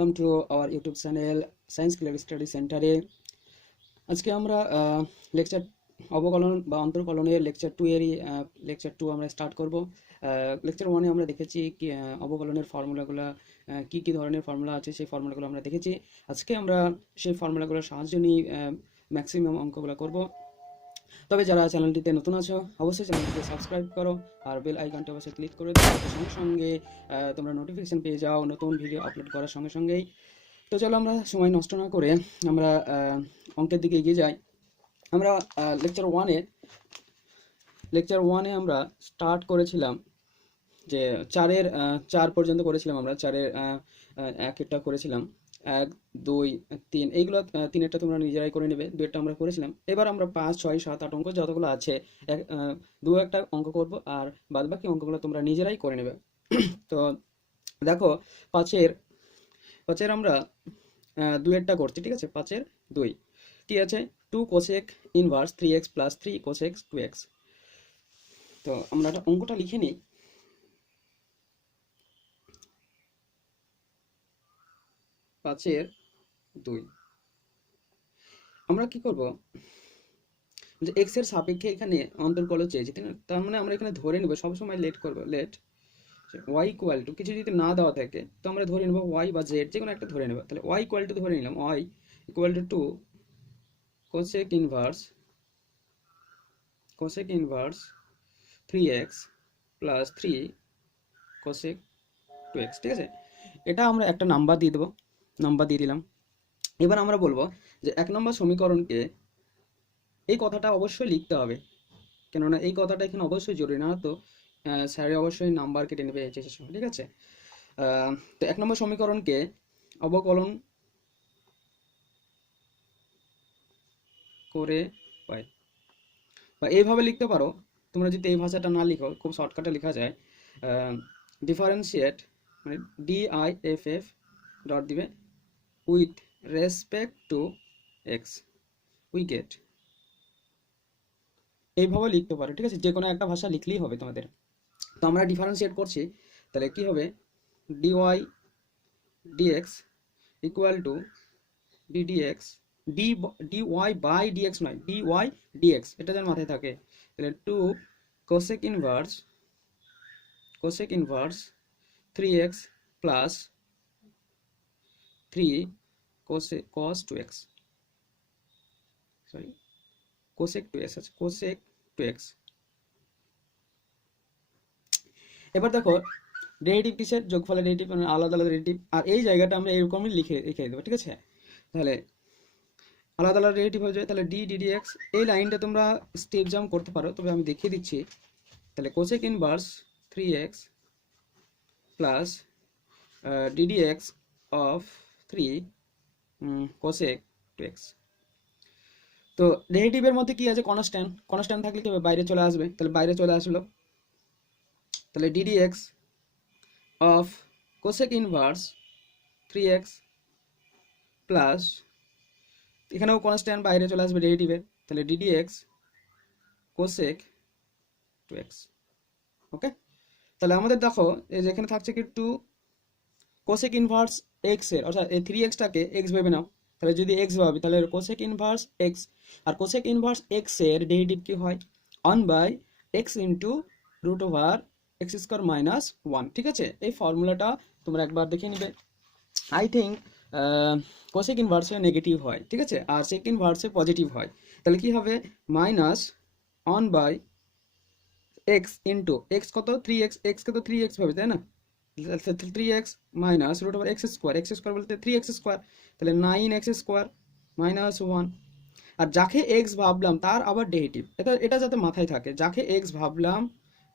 Welcome to our YouTube channel science club study সেন্টারে। আজকে আমরা লেকচার অবকলন বা অন্তর্কলনের লেকচার 2 এরই লেকচার 2 আমরা স্টার্ট করব। লেকচার 1-এ আমরা দেখেছি কি অবকলনের ফর্মুলাগুলো, কি কি ধরনের ফর্মুলা আছে সেই ফর্মুলাগুলো আমরা দেখেছি। আজকে আমরা সেই ফর্মুলাগুলোর সাহায্য নিয়ে ম্যাক্সিমাম অঙ্কগুলো করব। তবে যারা চ্যানেলটিতে নতুন আছো অবশ্যই চ্যানেলটিকে সাবস্ক্রাইব করো আর বেল আইকনটা অবশ্যই ক্লিক করে দাও, সঙ্গে সঙ্গে তোমরা নোটিফিকেশন পেয়ে যাও নতুন ভিডিও আপলোড করার সঙ্গে সঙ্গেই। তো চলো আমরা সময় নষ্ট না করে আমরা অঙ্কের দিকে এগিয়ে যাই। আমরা লেকচার ওয়ানে আমরা স্টার্ট করেছিলাম যে 4 পর্যন্ত করেছিলাম। আমরা 4-এর একটা করেছিলাম, 1, 2, 3, এইগুলো 3-এরটা তোমরা নিজেরাই করে নেবে, 2-এরটা আমরা করেছিলাম। এবার আমরা 5, 6, 7, 8 অঙ্ক যতগুলো আছে 2-একটা অঙ্ক করব, আর বাদ বাকি অঙ্কগুলো তোমরা নিজেরাই করে নেবে। তো দেখো 5-এর আমরা 2-এরটা করছি, ঠিক আছে? 5-এর 2 কি আছে? 2 cosec inverse 3x plus 3 cosec 2x। তো আমরা অঙ্কটা লিখে নিই। 5-এর 2 আমরা কি করব, যে x এর সাপেক্ষে এখানে অন্তর্কলন চেয়েছি, তার মানে আমরা এখানে ধরে নেব, সবসময় লেট করব, লেট y ইকুয়াল টু, কিছু যদি না দেওয়া থাকে তো আমরা ধরে নেব y বা z, যে কোনো একটা ধরে নেব। তাহলে y ইকুয়াল টু ধরে নিলাম, y equal to 2 cosec inverse 3x plus 3 cosec 2x, ঠিক আছে? এটা আমরা একটা নাম্বার দিয়ে দেবো, নাম্বার দিয়ে দিলাম। এবার আমরা বলবো যে 1 নম্বর সমীকরণকে, এই কথাটা অবশ্যই লিখতে হবে, কেননা এই কথাটা এখানে অবশ্যই জরুরি, না তো স্যারে অবশ্যই নাম্বার কেটে নেবে এইচএসের সময়, ঠিক আছে? তো 1 নম্বর সমীকরণকে অবকলন করে পাই, বা এইভাবে লিখতে পারো। তোমরা যদি এই ভাষাটা না লিখো, খুব শর্টকাটে লেখা যায়, ডিফারেন্সিয়েট মানে DIFF ডট দিবে with respect to x, we gate, এইভাবে লিখতে পারো, ঠিক আছে? যে কোনো একটা ভাষা লিখলেই হবে তোমাদের। তো আমরা ডিফারেন্সিয়েট করছি, তাহলে কি হবে? dy dx equal to ddx, dy by dx নয়, dy dx, এটা যেন মাথায় থাকে। তাহলে 2 cosec inverse 3x plus 3 cos 2x, sorry cosec 2x আছে, কোসেক 2x। এবার দেখো ডেরিভেটিভ কিসের? যোগফলের ডেরিভেটিভ, মানে আলাদা আলাদা ডেরিভেটিভ, আর এই জায়গাটা আমরা এরকমই লিখে দেবো, ঠিক আছে? তাহলে আলাদা আলাদা ডেরিভেটিভ হয়ে যায়, তাহলে ddx, এই লাইনটা তোমরা স্টেপ জাম্প করতে পারো, তবে আমি দেখিয়ে দিচ্ছি। তাহলে cosec inverse 3x plus ddx of 3 cosec 2x। তো ডেরিভেটিভের মধ্যে কি আছে? কনস্ট্যান্ট থাকলে কি হবে? বাইরে চলে আসবে, তাহলে বাইরে চলে আসলো। তাহলে ddx of cosec inverse 3x plus, এখানেও কনস্ট্যান্ট বাইরে চলে আসবে ডেরিভেটিভের, তাহলে ddx কোসেক 2x। ওকে, তাহলে আমাদের দেখো এই যেখানে থাকছে কি 2 কোসেক ইনভার্স x এর, অর্থাৎ এই 3x-টাকে x ভেবে নাও, তাহলে যদি x ভাবি তাহলে কোসেক ইনভার্স x, আর কোসেক ইনভার্স x এর ডেরিভেটিভ কি হয়? 1/x into root over x square minus 1, ঠিক আছে? এই ফর্মুলাটা তোমরা একবার দেখে নিবে। আই থিঙ্ক কোসেক ইনভার্সে নেগেটিভ হয়, ঠিক আছে, আর সেক ইনভার্সে পজিটিভ হয়। তাহলে কি হবে? মাইনাস 1/x ইন্টু x কত? 3x, x কে তো 3x ভাবে, তাই না? 3x minus root over x square বলতে 3x স্কোয়ার, তাহলে 9x স্কোয়ার মাইনাস 1। আর যাকে x ভাবলাম তার আবার ডেরিভেটিভ, এটা যাতে মাথায় থাকে, যাকে x ভাবলাম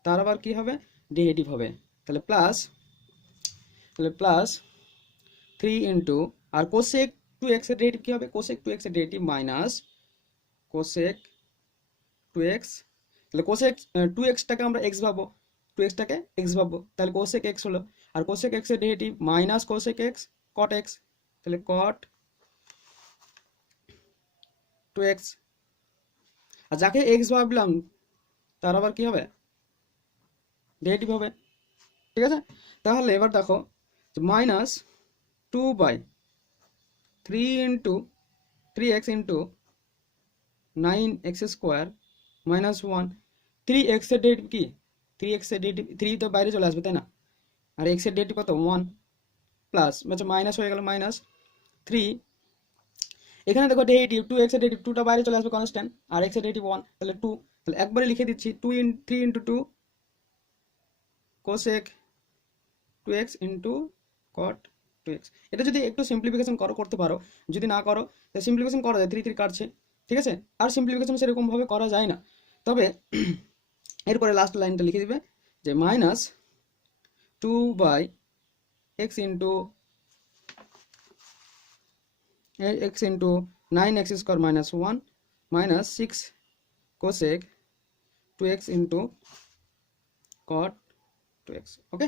তার আবার কি হবে? ডেরিভেটিভ হবে। তাহলে প্লাস 3 ইন্টু, আর কোসেক 2x এর ডেরিভেটিভ কি হবে? কোসেক 2x এর ডেরিভেটিভ মাইনাস কোসেক 2x, তাহলে কোসেক 2x-টাকে আমরা x ভাবো, 2x-টাকে x ভাবো, তাহলে কোসেক x হলো, আর কোসেক x এর derivative minus cosec x cot x, তাহলে cot 2x। আর যাকে x ভাবলাম তার আবার কি হবে? ডেরিভেটিভ হবে, ঠিক আছে? তাহলে এবার দেখো minus 2/3 into 3x into 9x square minus 1। 3x এর ডেরিভেটিভ কি, 3x এর ডেরিভেটিভ 3 তো বাইরে চলে আসবে তাই না, আর x এর ডেরিভেটিভ কত 1 প্লাস আচ্ছা মাইনাস হয়ে গেল মাইনাস 3। এখানে দেখো ডেরিভেটিভ 2x এর ডেরিভেটিভ 2টা বাইরে চলে আসবে কনস্ট্যান্ট, আর x এর ডেরিভেটিভ 1, তাহলে 2, তাহলে একবারে লিখে দিচ্ছি 3 into 2 cosec 2x into cot 2x। এটা যদি একটু সিম্পলিফিকেশন করতে পারো, যদি না করো তাহলে সিম্পলিফিকেশন করা যায়, 3 কাটছে, ঠিক আছে, আর সিম্পলিফিকেশন সেরকমভাবে করা যায় না। তবে এরপরে লাস্ট লাইনটা লিখে দিবে যে minus 2/x into 9x square minus 1 minus 6 cosec 2x into cot 2x। ওকে,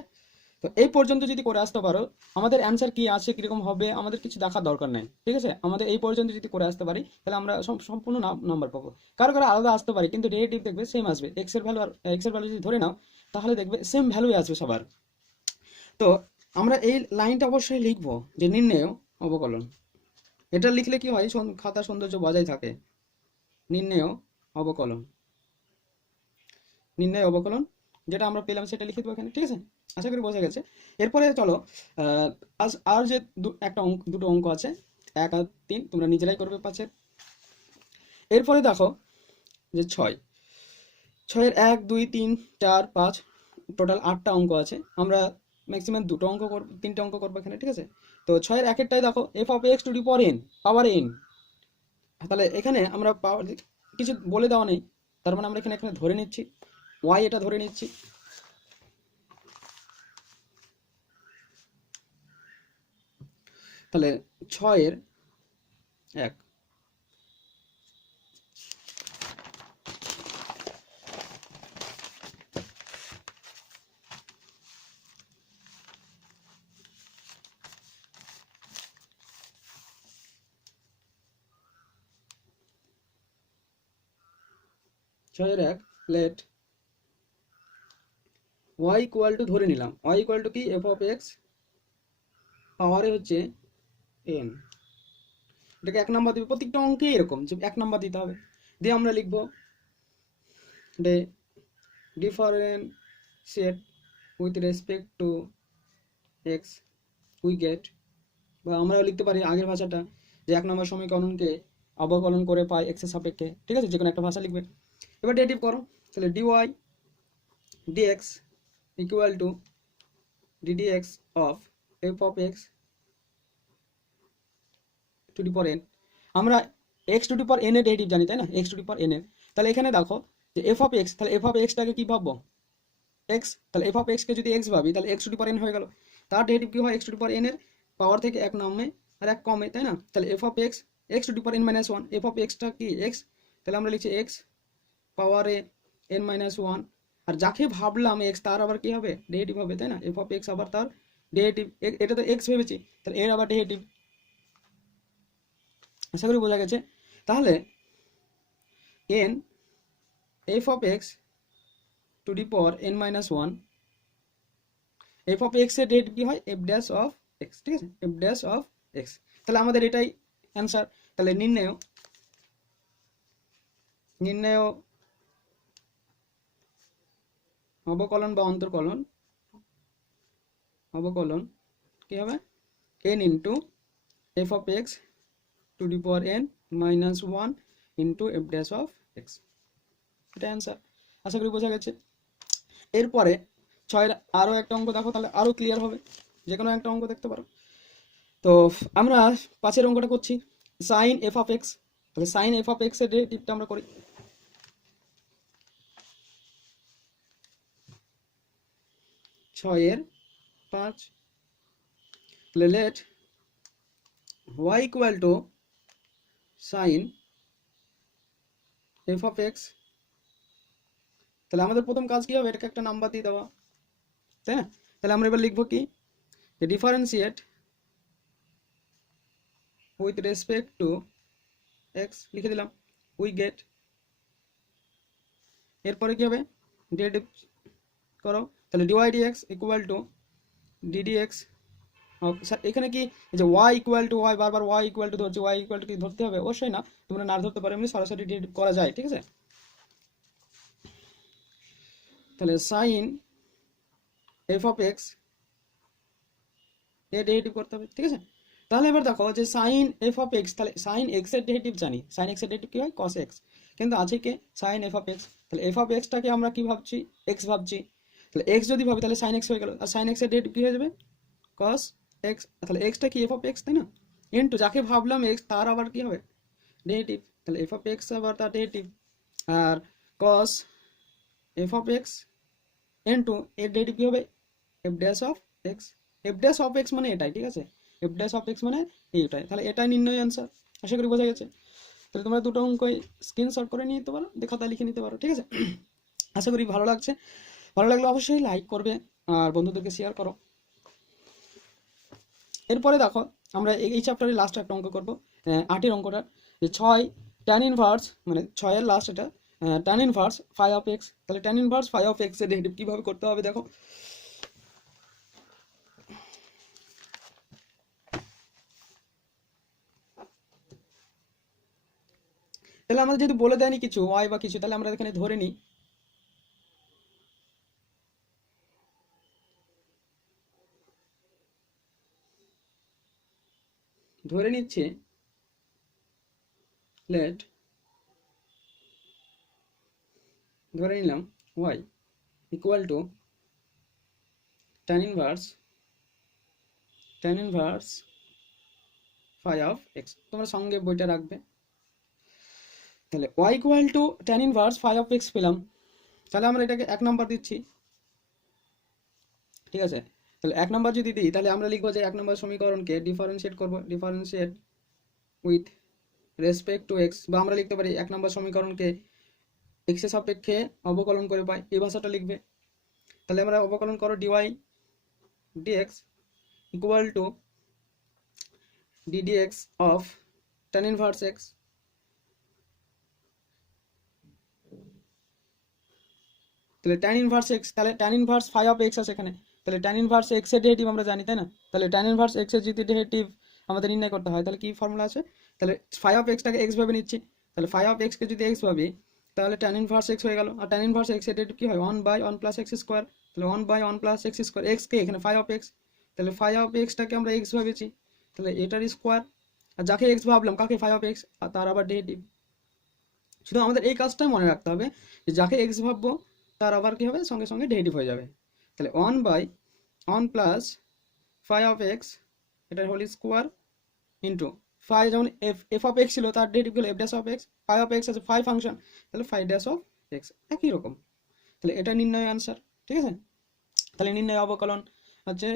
তো এই পর্যন্ত যদি করে আসতে পারো, আমাদের অ্যান্সার কি আছে কিরকম হবে আমাদের কিছু দেখার দরকার নেই, ঠিক আছে। আমাদের এই পর্যন্ত যদি করে আসতে পারি তাহলে আমরা সম্পূর্ণ নাম্বার পাবো। কারো কারো আলাদা আসতে পারে, কিন্তু ডেরিভেটিভ দেখবে সেম আসবে, এক্স এর ভ্যালু আর এক্স এর ভ্যালু যদি ধরে নাও তাহলে দেখবে সেম ভ্যালুই আসবে সবার। তো আমরা এই লাইনটা অবশ্যই লিখবো যে নির্ণেয় অবকলন। এটা লিখলে কি হয়, খাতার সৌন্দর্য বজায় থাকে। নির্ণেয় অবকলন, নির্ণয় অবকলন যেটা আমরা পেলাম সেটা লিখে দেবো এখানে, ঠিক আছে। আশা করি বোঝা গেছে। এরপরে চলো আর যে দুটো অঙ্ক আছে 1 আর 3 তোমরা নিজেরাই করবে পাশের। এরপরে দেখো যে 6-এর 1 2 3 4 5 টোটাল 8টা অঙ্ক আছে। আমরা ম্যাক্সিমাম 2টো অঙ্ক করবো, 3টে অঙ্ক করবো এখানে, ঠিক আছে। তো 6-এর 1-এরটাই দেখো f of x to the power n, power n। তাহলে এখানে আমরা কিছু বলে দেওয়া নেই, তার মানে আমরা এখানে ধরে নিচ্ছি y, এটা ধরে নিচ্ছি। তাহলে 6-এর 1 লেট y ইকুয়াল টু ধরে নিলাম, y ইকুয়াল টু কি f of x পাওয়ারে হচ্ছে n। এটাকে 1 নাম্বার দিবে, প্রত্যেকটা অঙ্কে এরকম যে 1 নাম্বার দিতে হবে। দিয়ে আমরা লিখবো differentiate with respect to x we get, বা আমরাও লিখতে পারি আগের ভাষাটা যে 1 নম্বর সমীকরণকে অবকলন করে পাই x এর সাপেক্ষে, ঠিক আছে, যে কোনো একটা ভাষা লিখবে। এবার ডেরিভেটিভ করো, তাহলে dy dx equal to ddx of f of x to the power n। আমরা x to the power n এর ডেরিভেটিভ জানি তাই না, x to the power n এর। তাহলে এখানে দেখো যে f of x, তাহলে f of x টাকে কি ভাববো x, তাহলে f of x কে যদি x ভাবি তাহলে x to the power n হয়ে গেল। তার ডেরিভেটিভ কি হয়, x to the power n এর পাওয়ার থেকে 1 নামে আর 1 কমে তাই না। তাহলে f of x x to the power n minus 1, f of x টা কি x, তাহলে আমরা লিখছি x পাওয়ারে n মাইনাস 1। আর যাকে ভাবলাম x তার আবার কি হবে ডেরিভেটিভ হবে তাই না, f of x আবার তার ডেরিভেটিভ, এটা তো x ভেবেছি তাহলে এর আবার ডেরিভেটিভ। আশা করি বোঝা গেছে। তাহলে n f of x to the power n minus 1, f of x এর ডেরিভেটিভ কি হয় f ড্যাশ অফ x, ঠিক আছে, f ড্যাশ অফ x। তাহলে আমাদের এটাই অ্যান্সার। তাহলে নির্ণেয় অবকলন বা অন্তর্কলন, অবকলন কি হবে n into f of x to the power n minus 1 into f dash of x, এটা অ্যান্সার। আশা করি বোঝা গেছে। এরপরে 6-এর আরও একটা অঙ্ক দেখো, তাহলে আরও ক্লিয়ার হবে, যে কোনো একটা অঙ্ক দেখতে পারো। তো আমরা 5-এর অঙ্কটা করছি সাইন f of x। তাহলে সাইন f of x এর ডেরিভেটিভটা আমরা করি। 6-এর 5, তাহলে let y equal to sine f of x। তাহলে আমাদের প্রথম কাজ কি হবে, এটাকে একটা নাম্বার দিয়ে দেওয়া তাই না। তাহলে আমরা এবার লিখবো কি, যে differentiate with respect to x লিখে দিলাম, উই গেট। এরপরে কি হবে ডেরিভেটিভ করো, তাহলে dy dx equal to ddx এখানে কি এই যে ওয়াই ইকুয়াল টু ওয়াই, বারবার ওয়াই ইকুয়াল টু ধরছি, ওয়াই ইকুয়াল টু কি ধরতে হবে? অবশ্যই না, তোমরা না ধরতে পারো, এমনি সরাসরি ডেরিভেটিভ করা যায়, ঠিক আছে? তাহলে সাইন এফ অফ এক্স এর ডেরিভেটিভ করতে হবে, ঠিক আছে? তাহলে এবার দেখো যে সাইন এফ অফ এক্স, তাহলে সাইন এক্স এর ডেরিভেটিভ জানি, সাইন এক্স এর ডেরিভেটিভ কি হয়? Cos x. কিন্তু আছে কে? Sine f of x. তাহলে এফ অফ এক্সটাকে আমরা কি ভাবছি? এক্স ভাবছি। তাহলে এক্স যদি ভাবি তাহলে সাইন এক্স হয়ে গেল, আর সাইন এক্স এর ডেরিভেটিভ কি হয়ে যাবে? Cos x. তাহলে এক্সটা কি? এফ অফ এক্স, তাই না? ইন্টু যাকে ভাবলাম এক্স তার আবার কি হবে? ডেরিভেটিভ। তাহলে এফ অফ এক্স আবার তার ডেরিভেটিভ, আর cos F of X into এর ডেরিভেটিভ কি হবে? F dash of X. F dash of X মানে এটাই, ঠিক আছে? এফ ড্যাশ অফ এক্স মানে এইটাই। তাহলে এটাই নির্ণয় অ্যান্সার। আশা করি বোঝা গেছে। তাহলে তোমরা দুটো অঙ্কই স্ক্রিনশট করে নিতে পারো, খাতায় লিখে নিতে পারো, ঠিক আছে? আশা করি ভালো লাগছে। ভালো লাগলে অবশ্যই লাইক করবে আর বন্ধুদেরকে শেয়ার করো। এরপরে দেখো আমরা এই চ্যাপ্টারে লাস্ট একটা অঙ্ক করবো, 8 অঙ্কটা, যে 6 ট্যান ইনভার্স, মানে 6 লাস্ট এটা, tan inverse phi of x. তাহলে tan inverse phi of x এর ডেরিভেটিভ কিভাবে করতে হবে দেখো। তাহলে আমাদের যেহেতু বলে দেয়নি কিছু ওয়াই বা কিছু, তাহলে আমরা এখানে ধরে নিই, ধরে নিচ্ছে লেট, ধরে নিলাম Y equal to tan inverse phi of X. তোমরা সঙ্গে বইটা রাখবে। তাহলে Y equal to tan inverse phi of X পেলাম। তাহলে আমরা এটাকে 1 নম্বর দিচ্ছি, ঠিক আছে? তাহলে 1 নম্বর যদি দিই তাহলে আমরা লিখবো যে 1 নম্বর সমীকরণকে ডিফারেন্সিয়েট করব, differentiate with respect to x, বা আমরা লিখতে পারি 1 নম্বর সমীকরণকে এক্স এর সাপেক্ষে অবকলন করে পাই, এই ভাষাটা লিখবে। তাহলে আমরা অবকলন করো DY dx equal to ddx of tan inverse X. তাহলে ট্যান ইনভার্স এক্স, তাহলে tan inverse phi of X আছে এখানে, তাহলে ট্যান ইনভার্স এক্স এর ডেরিভেটিভ আমরা জানি, তাই না? তাহলে ট্যান ইনভার্স এক্স এর যদি ডেরিভেটিভ আমাদের নির্ণয় করতে হয় তাহলে কি ফর্মুলা আছে? তাহলে ফাই অফ এক্সটাকে এক্স ভাবে নিচ্ছি, তাহলে ফাই অফ এক্সকে যদি এক্স ভাবি তাহলে ট্যান ইনভার্স এক্স হয়ে গেল, আর ট্যান ইনভার্স এক্স এর ডেরিভেটিভ কি হয়? 1/1 প্লাস এক্স স্কোয়ার। তাহলে 1/1 প্লাস এক্স স্কোয়ার, এক্স কে এখানে ফাই অফ এক্স, তাহলে ফাই অফ এক্সটাকে আমরা এক্স ভাবেছি, তাহলে এটার স্কোয়ার, আর যাকে এক্স ভাবলাম কাকে? ফাই অফ এক্স, আর তার আবার ডেরিভেটিভ। শুধু আমাদের এই কাজটা মনে রাখতে হবে যে যাকে এক্স ভাববো তার আবার কি হবে? সঙ্গে সঙ্গে ডেরিভেটিভ হয়ে যাবে। তাহলে 1/1 প্লাস ফাই অফ এক্স, এটার হোল স্কোয়ার, ইন্টু ফাই, যেমন এফ অফ এক্স ছিল তার ডেরিভেটিভ হলো F dash of X, phi of X আছে ফাই ফাংশন, তাহলে ফাই ড্যাশ অফ এক্স, একই রকম। তাহলে এটা নির্ণয় আনসার, ঠিক আছে? তাহলে নির্ণয় অবকলন হচ্ছে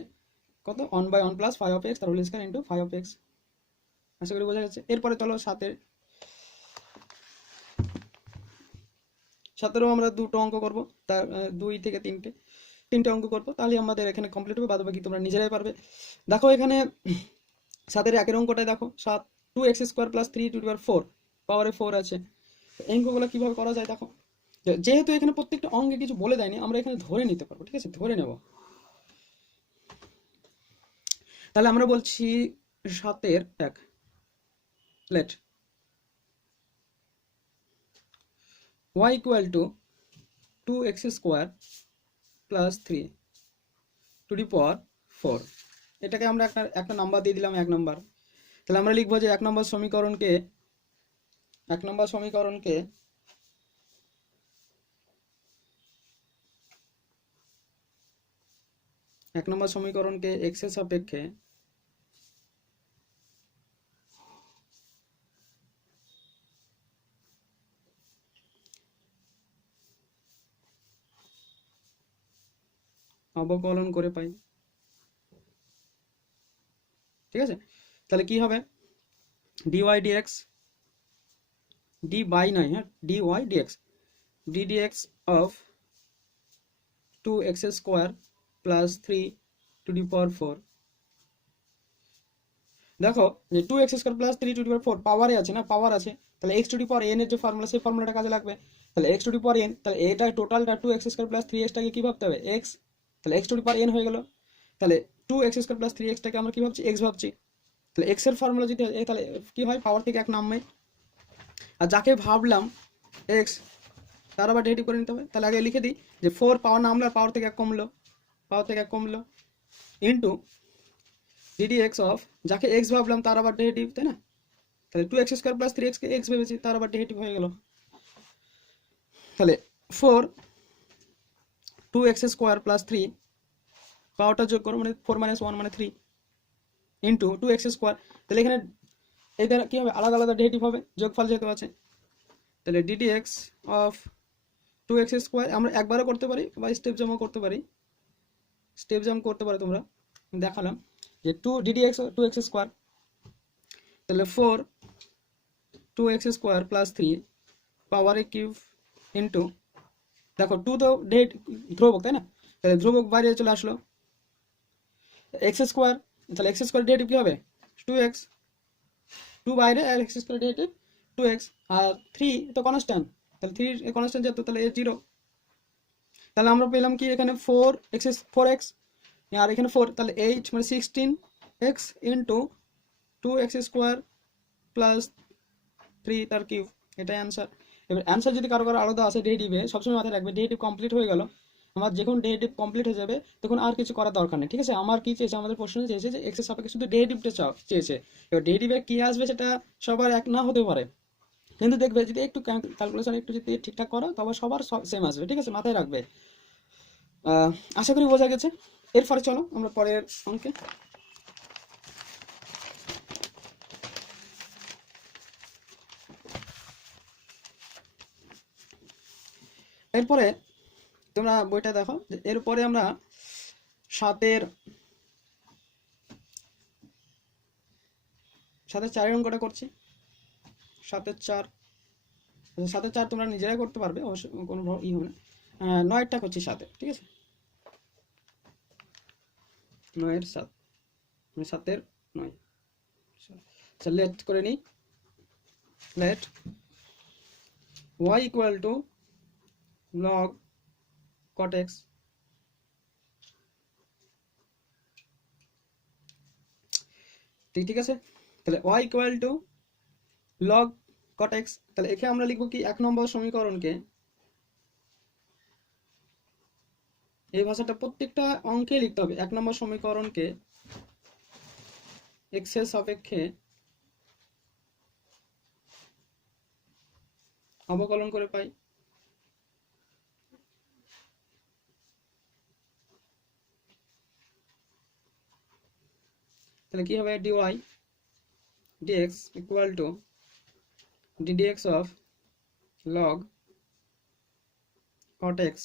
কত? 1/1 প্লাস ফাই অফ এক্স তার whole square into phi of x. আশা করি বোঝা যাচ্ছে। এরপরে চলো 7 আমরা দুটো অঙ্ক করবো, তার 2 থেকে 3টে অঙ্ক করবো, তাহলে আমাদের এখানে কমপ্লিট হবে, বাদ বাকি তোমরা নিজেরাই পারবে। দেখো এখানে 7 1 অঙ্কটায় দেখো 7 2x square plus 3 to the power 4 পাওয়ারে 4 আছে। এই অঙ্কগুলো কিভাবে করা যায় দেখো। যেহেতু এখানে প্রত্যেকটা অঙ্কে কিছু বলে দেয়নি, আমরা এখানে ধরে নিতে পারবো, ঠিক আছে? ধরে নেব। তাহলে আমরা বলছি 7 1 let y equal to 2x square plus 3 to the power 4। এটাকে আমরা একটা নাম্বার দিয়ে দিলাম 1 নম্বর। তাহলে আমরা লিখবো যে 1 নম্বর সমীকরণকে 1 নম্বর সমীকরণকে x এর সাপেক্ষে অবকলন করে পাই, ঠিক আছে? তাহলে কি হবে? dy dx, d বাই নয়, হ্যাঁ, dy dx, ddx of 2x square plus 3 to the power 4। দেখো যে 2x square plus 3 to the power 4 পাওয়ারে আছে না, পাওয়ার আছে, তাহলে x to the power n এর যে ফর্মুলা, সেই ফর্মুলাটা কাজে লাগবে। তাহলে x to the power n, তাহলে এটা টোটালটা 2x স্কোয়ার প্লাস 3x টাকে কি ভাবতে হবে? x, তাহলে x to the power n হয়ে গেল। তাহলে 2x² প্লাস 3x-টাকে আমরা কি ভাবছি, x ভাবছি। তাহলে x এর ফর্মুলা যদি হয় তাহলে কি হয়, পাওয়ার থেকে 1 নামবে। আর যাকে ভাবলাম x, তার আবার ডেরিভেটিভ করে নিতে হবে। তাহলে আগে লিখে দিই যে 4 পাওয়ার নামলো আর পাওয়ার থেকে 1 কমলো, পাওয়ার থেকে 1 কমলো, ইন্টু ddx অফ যাকে x ভাবলাম তার আবার ডেরিভেটিভ, তাই না? তাহলে 2x² প্লাস 3x কে x ভেবেছি, তার আবার ডেরিভেটিভ হয়ে গেল। তাহলে 4 2x² প্লাস 3 পাওয়ারটা যোগ করো, মানে 4 - 1 মানে 3 ইন্টু 2x²। তাহলে এখানে এই দ্বারা কি হবে, আলাদা আলাদা ডেরিভেটিভ হবে, যোগফল যেহেতু আছে। তাহলে ddx অফ 2x² আমরা একবারও করতে পারি বা স্টেপ জাম্পও করতে পারি, স্টেপ জাম্প করতে পারো তোমরা, দেখালাম যে 2 ddx 2x², তাহলে 4 2x² প্লাস 3 পাওয়ারে কিউব ইন্টু, দেখো 2 তো ধ্রুবক, তাই না? তাহলে ধ্রুবক বাইরে চলে আসলো, x², তাহলে x² ডেরিভেটিভ কি হবে 2x, 2 বাইরে আর x² ডেরিভেটিভ 2x, আর 3 তো কনস্ট্যান্ট, তাহলে 3 কনস্ট্যান্ট যেহেতু তাহলে a 0। তাহলে আমরা পেলাম কি এখানে 4x আর এখানে 4, তাহলে h মানে 16x ইন্টু 2x² প্লাস 3 তার কিউব, এটাই অ্যান্সার। এবার অ্যান্সার যদি কারো কারো আলাদা আসে ডেরিভেটিভে, সবসময় মাথায় রাখবে ডেরিভেটিভ কমপ্লিট হয়ে গেল, আমার যখন ডেরিভেটিভ কমপ্লিট হয়ে যাবে তখন আর কিছু করার দরকার নেই, ঠিক আছে? আমার কি চেয়েছে, আমাদের প্রশ্ন চেয়েছে যে এক্স এর সাপেক্ষে শুধু ডেরিভেটিভটা চেয়েছে। এবার ডেরিভেটিভে কি আসবে সেটা সবার এক না হতে পারে, কিন্তু দেখবে যদি একটু ক্যালকুলেশন একটু যদি ঠিকঠাক করো তবে সবার সেম আসবে, ঠিক আছে? মাথায় রাখবে। আশা করি বোঝা গেছে। এরপরে চলো আমরা পরের অঙ্কে। এরপরে তোমরা বইটা দেখো, এরপরে আমরা 7-এর 4 অঙ্কটা করছি। 7-এর 4, 7-এর 4 তোমরা নিজেরাই করতে পারবে, অবশ্য কোনো ই হবে না। 9-টা করছি 7-এ, ঠিক আছে? 9-এর 7, মানে 7-এর 9। আচ্ছা, লেট করে নিই। Let y equal to log cot x, ঠিক আছে? তাহলে y equal to log cot x, তাহলে এখানে আমরা লিখবো কি 1 নম্বর সমীকরণকে, এই ভাষাটা প্রত্যেকটা অঙ্কে লিখতে হবে। 1 নম্বর সমীকরণকে x এর সাপেক্ষে অবকলন করে পাই। তাহলে কি হবে, dy dx equal to ddx of log cot x।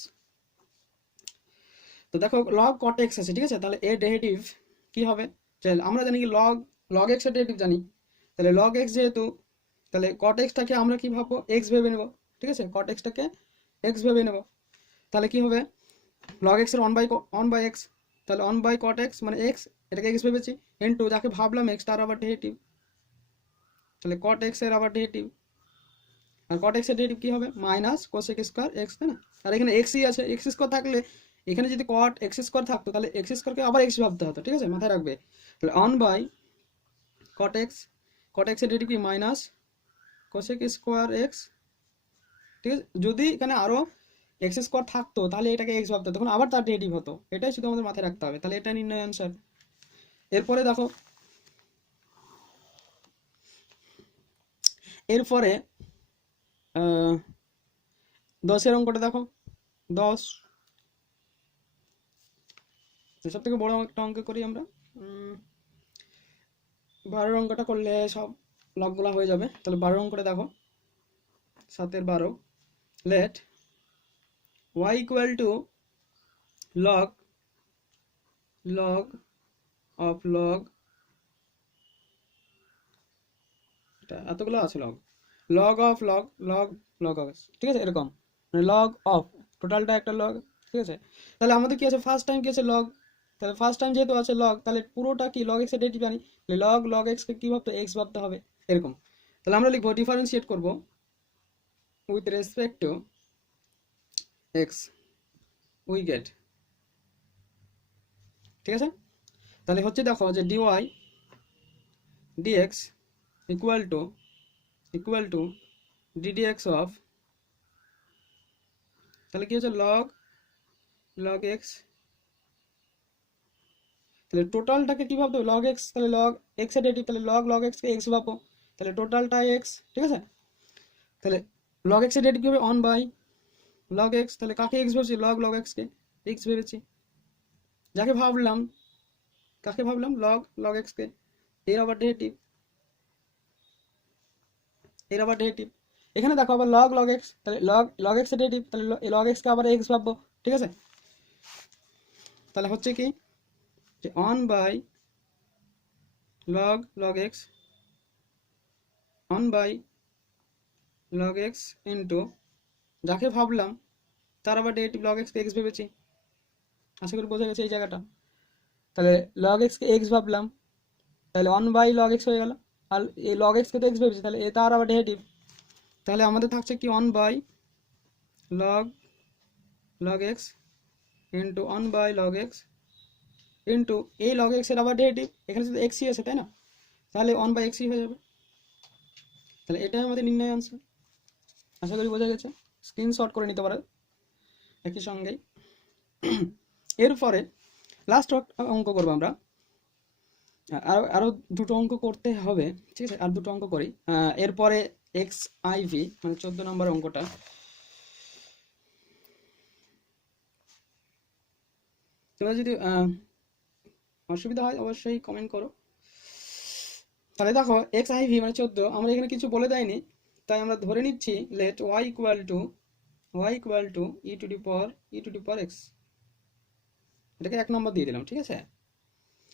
তো দেখো log cot x আছে, ঠিক আছে? তাহলে এর ডেরিভেটিভ কি হবে, আমরা জানি কি log x এর ডেরিভেটিভ জানি। তাহলে log x যেহেতু, তাহলে cot x টাকে আমরা কি ভাববো, x ভেবে নেব, ঠিক আছে? cot x টাকে x ভেবে নেব। তাহলে কি হবে, log x এর 1/x, তাহলে 1/cot x মানে x, এটাকে x ভেবেছি, ইনটু যাকে ভাবলাম x তার আবার ডেরিভেটিভ, তাহলে cot x এর আবার ডেরিভেটিভ, আর cot x এর ডেরিভেটিভ কি হবে, মাইনাস cosec স্কয়ার x, তাই না? আর এখানে x ই আছে, x স্কয়ার থাকলে এখানে যদি cot x স্কয়ার থাকতো তাহলে x স্কয়ারকে আবার x ভাবতে হতো, ঠিক আছে? মাথায় রাখবে। তাহলে 1/cot x, cot x এর ডেরিভেটিভ কি মাইনাস cosec স্কয়ার x, ঠিক আছে? যদি এখানে আরো x স্কয়ার থাকতো তাহলে এটাকে x ভাবতো, তখন আবার তার ডেরিভেটিভ হতো। এটাই শুধু আমাদের মাথায় রাখতে হবে, তাহলে এটা নির্ণয় অ্যান্সার। এরপরে দেখো, এরপরে 10-এর অঙ্কটা দেখো। 10 সব থেকে বড় একটা অঙ্ক করি আমরা। 12-এর অঙ্কটা করলে সব লগগুলা হয়ে যাবে। তাহলে 12-এর অঙ্কটা দেখো, 7-এর 12, let y equal to log of log, এটা এতগুলো আছে log অফ log অফ, ঠিক আছে? এরকম মানে log অফ টোটালটা একটা log, ঠিক আছে? তাহলে আমাদের কি আছে, ফার্স্ট টাইম কি আছে log, তাহলে ফার্স্ট টাইম যেহেতু আছে log, তাহলে পুরোটা কি log x এর ডেরিভেটিভ জানি, তাহলে log x কে কি ভাবতে, x ভাবতে হবে, এরকম। তাহলে আমরা লিখবো ডিফারেন্সিয়েট করব with respect to x, we get, ঠিক আছে? তাহলে হচ্ছে দেখো যে DY dx equal to ddx of, তাহলে কি হচ্ছে লগ এক্স, তাহলে টোটালটাকে কি ভাবতে হবে লগ এক্স, তাহলে লগ এক্স এর ডেরিভেটিভ, তাহলে লগ এক্স কে এক্স ভাবো, তাহলে টোটালটা এক্স, ঠিক আছে। তাহলে লগ এক্স এর ডেরিভেটিভ কি হবে অন বাই লগ এক্স, তাহলে কাকে এক্স ভাবছি লগ এক্স কে এক্স ভেবেছি, যাকে ভাবলাম কাকে ভাবলাম লগ এক্স কে, এর আবার ডেরিভেটিভ এখানে দেখো আবার লগ এক্স, তাহলে লগ এক্স এর ডেরিভেটিভ, তাহলে লগ এক্স কে আবার এক্স ভাববো, ঠিক আছে। তাহলে হচ্ছে কি যে one by log X, one by log X into যাকে ভাবলাম তার আবার ডেরিভেটিভ লগ এক্স কে এক্স ভেবেছি, আশা করি বোঝা গেছে এই জায়গাটা। তাহলে লগ এক্স কে এক্স ভাবলাম, তাহলে অন বাই লগ এক্স হয়ে গেল, আর এই লগ এক্স কে তো এক্স ভেবেছি, তাহলে এ তার আবার ডেরিভেটিভ, তাহলে আমাদের থাকছে কি one by log X into one by log X into এই লগ এক্স এর আবার ডেরিভেটিভ, এখানে শুধু এক্সই আছে তাই না, তাহলে অন বাই এক্সই হয়ে যাবে। তাহলে এটাই আমাদের নির্ণয় আনসার, আশা করি বোঝা গেছে, স্ক্রিনশট করে নিতে পারো একই সঙ্গেই। এরপরে লাস্ট অঙ্ক করবো আমরা, আরো দুটো অঙ্ক করতে হবে, ঠিক আছে, আর দুটো অঙ্ক করি। এরপরে এক্স আইভি মানে 14 নম্বর অঙ্কটা, তোমরা যদি অসুবিধা হয় অবশ্যই কমেন্ট করো। তাহলে দেখো এক্স আইভি মানে 14, আমরা এখানে কিছু বলে দেয়নি, তাই আমরা ধরে নিচ্ছি let Y equal to E to the power X, এটাকে 1 নম্বর দিয়ে দিলাম, ঠিক আছে।